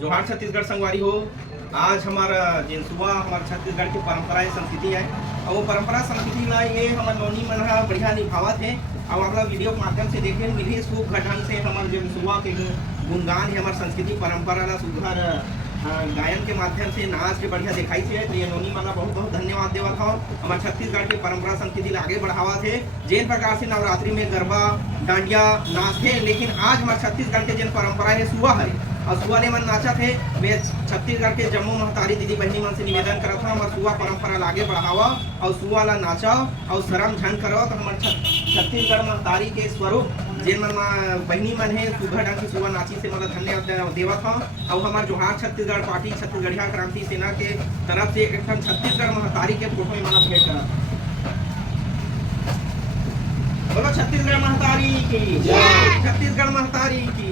जोहार छत्तीसगढ़ संगवारी हो। आज हमारा जिन सुबह हमारे छत्तीसगढ़ की परंपरा संस्कृति है और वो परंपरा संस्कृति ला ये हमारे नौनी मन ह बढ़िया निभावत है और अपना वीडियो के माध्यम से देखे मिली सुख ढंग से हमारे जो सुबह के गुणगान है हमारे संस्कृति परंपरा ला सुधार गायन के माध्यम से नाच के बढ़िया दिखाई थे। तो ये नोनी माला बहुत बहुत धन्यवाद देवत हो। हमारे छत्तीसगढ़ की परंपरा संस्कृति आगे बढ़ावा थे। जिन प्रकार से नवरात्रि में गरबा डांडिया नाच थे, लेकिन आज हमारे छत्तीसगढ़ के जिन परंपरा है सुहा है और सुहा ने मन नाचा थे। मैं छत्तीसगढ़ के जम्मू महतारी दीदी बहनी मन से निवेदन करता हूँ हमारे सुहा परंपरा आगे बढ़ावा और सुहा ला नाचा और शर्म झन करो। तो हमारे छत्तीसगढ़ महतारी के स्वरूप जिन मन बहनी मन है सुबह ढंग की सुबह नाची से मतलब धन्यवाद देवत हूँ। और हमारे जोहार छत्तीसगढ़ पार्टी छत्तीसगढ़िया क्रांति सेना के तरफ से एक छत्तीसगढ़ महतारी के फोटो में माला भेंट करा। बोलो छत्तीसगढ़ महतारी की, छत्तीसगढ़ महतारी की।